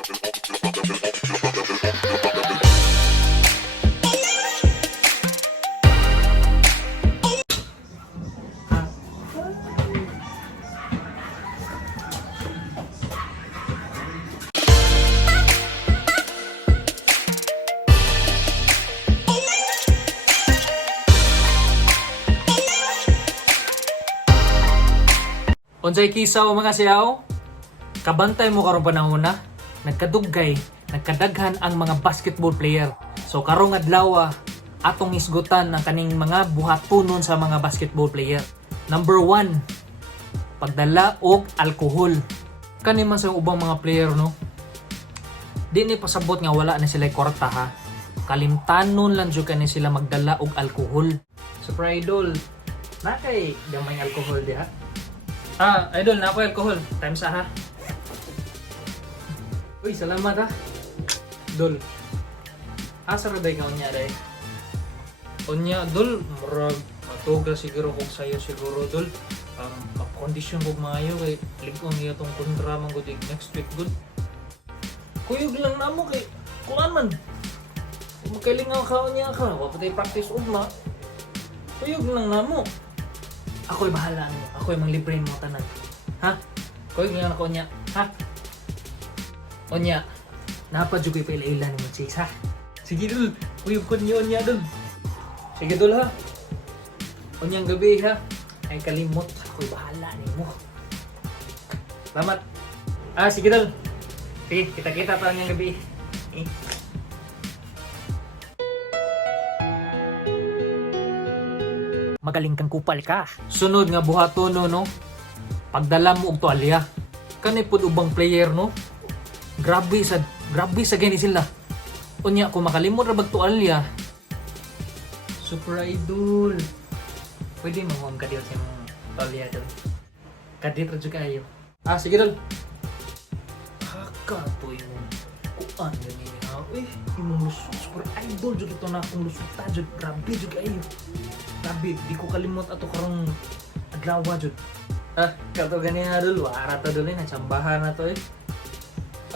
Unsay kisaw mga siyaw? Kabantay mo karong panahon na nagkadugay, nagkadaghan ang mga basketball player. So karong adlaw atong isgutan ang kaning mga buhatonon sa mga basketball player. Number 1, pagdala og alcohol. Kani man sa ubang mga player no. Di ni pasabot nga wala na sila kwarta ha. Kalimtanon lang jud kani sila magdala og alcohol. Super idol, na kay gamay alcohol diha. Idol, na ako alcohol. Time sa ha. Uy, salamat ha. Dol. Asa ra day ka unya day? Unya, dol, murag matuga siguro kung sayo siguro dol. Makondisyon kong maayo kay ligon niya tong kontra man gud next week gud. Kuyog lang namo kay kuan man. Magkalingaw ka unya ka, wa patay practice ugma. Kuyog lang namo. Ako'y bahala mo. Ako'y manglibre mo tanan. Ha? Ako'y ngayon ako niya. Ha? O niya. Napadyo ko'y paila-ila ni mo, chicks, ha? Sige, dul. Uyog ko niyo niya, dul. Sige, dul, ha? O niyang gabi, ha? Ay kalimot. Ako'y bahala ni mo. Salamat. Sige, dul. Sige, kita-kita pa niyang gabi. Magaling kang kupal ka. Sunod nga buhaton no. Pagdala mo og tuwalya. Kani pud ubang player no. Grabe sa gani sila. Unya kung makalimot ra bag tuwalya. Super idol. Pwede mo ang kadiyot sa imong tuwalya dol. Kadit ra jud kayo. Sige dol. Kakatoy mo. Kuan gani ha. Uy, imong lusot super idol jud ito na akong lusot ta jud. Grabe jud kayo. Grabe, di ko kalimot ato karong adlaw jud. Kato gani na dul, wara ta dul na chambahan na to eh.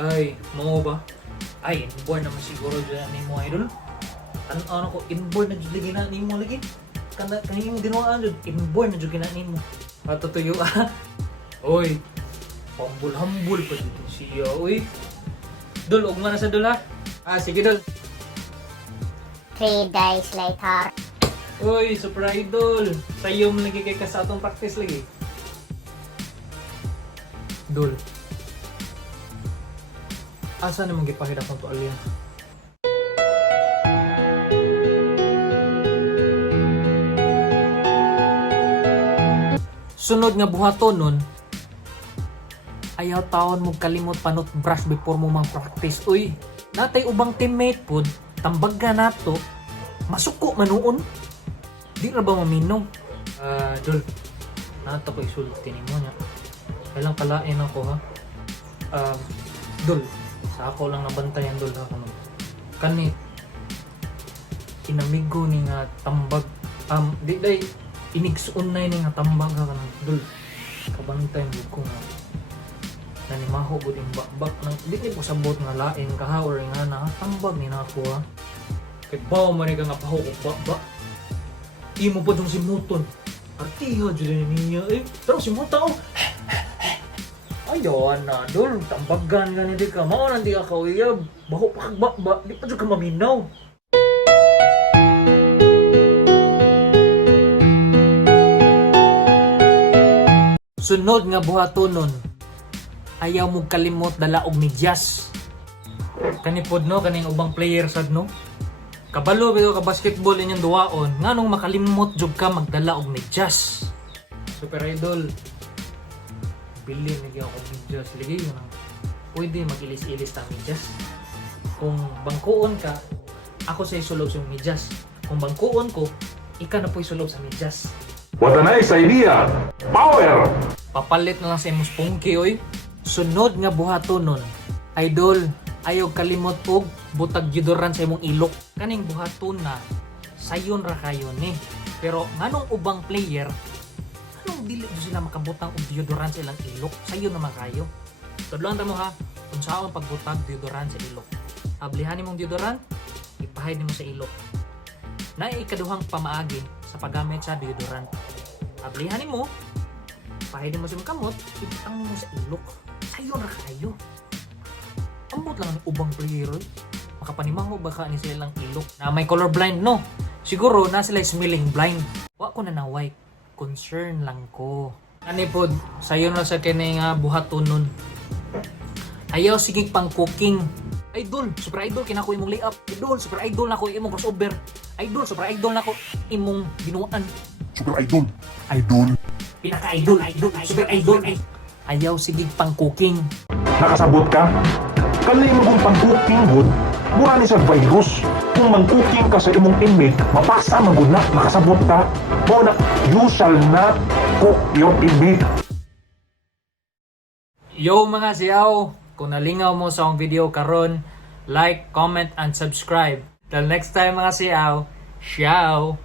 Ay, mo ba? Ay, inborn naman siguro dyan ni mo idol. Ano ko, inborn na jud lagi na ni mo lagi. Kanina mo ginawa jud, inborn na jud gina ni mo. Tutuyo Oy, pambul-hambul pa dito siya, oy. Dul, ugma na sa dul ha. Sige dul. 3 days later. Uy, super idol! Sayo mo lagi kay ka sa atong practice lagi. Dol. Asa naman gipahid akong tuwalya? Sunod nga buhaton nun, ayaw taon mo kalimot panot brush before mo mang practice. Uy, natay ubang teammate pod, tambagga nato, masuko manuon. Di na ba maminaw? Dol, nato ko isulti ni mo niya. Kailang kalain ako ha. Dol, sa ako lang nabantayan dol ha. Kanit, inamigo ni nga tambag. Di day, inigsuon na ni nga tambag ha. Dol, kabantayan ko nga. Nanimaho ko din bakbak. Di ko sabot nga lain ka ha. Or nga na, tambag ni na ako ha. Kaya bawa man nga pahukok bakbak. Imo pa dong si Muton. Artiha dyan niya eh. Pero si Muton ayaw na dol. Tambagan ka hindi ka. Mao nanti ka kawiyab. Baho pa kagbakba. Di pa dyan ka maminaw. Sunod nga buhaton nun. Ayaw mo kalimot dala og medyas. Kanipod no. Kaning ubang player sad no. Kabalo bitaw ka basketball inyong duwaon nganong makalimot jud ka magdala og medyas. Super idol. Bili ni ako medyas ligi na. Pwede magilis-ilis ta medyas. Kung bangkuon ka, ako sa isulog sa medyas. Kung bangkuon ko, ika na po isulog sa medyas. What a nice idea! Power! Papalit na lang sa imong spunky oy. Sunod nga buhaton nun. Idol, ayaw kalimot og butag deodorant sa imong ilok. Kaning buhaton na sayon ra kayo ni. Pero nganong ubang player, anong dili sila makabutang og deodorant sa ilang ilok? Sayon naman kayo. Tudloan ta mo ha. kung saan pagbutag deodorant sa ilok. Ablihan nimong deodorant, ipahid nimo sa ilok. Na ikaduhang pamaagi sa paggamit sa deodorant. Ablihan nimo, pahid nimo sa kamot, ibutang nimo sa ilok. Sayo ra kayo. Ambot lang ang ubang player. Makapanimango baka ni sila lang ilok. Na may color blind no. Siguro na sila smelling blind. Wa ko na naway. Concern lang ko. Ani pod, sayo na sa kini nga buhaton nun. Ayaw sige pang cooking. Idol, super idol kinako imong layup. Idol, super idol nako imong crossover. Idol, super idol nako imong binuan. Super idol. Idol. Pinaka-idol, super idol. Ayaw sige pang cooking. Nakasabot ka? Kalay mo kung pang-cooking good, mura ni sa virus. Kung mag-cooking ka sa imong inmate, mapasa man good na, nakasabot ka. Mo na, you shall not cook your inmate. Yo mga siyaw, kung nalingaw mo sa akong video karon, like, comment, and subscribe. Till next time mga siyaw, ciao!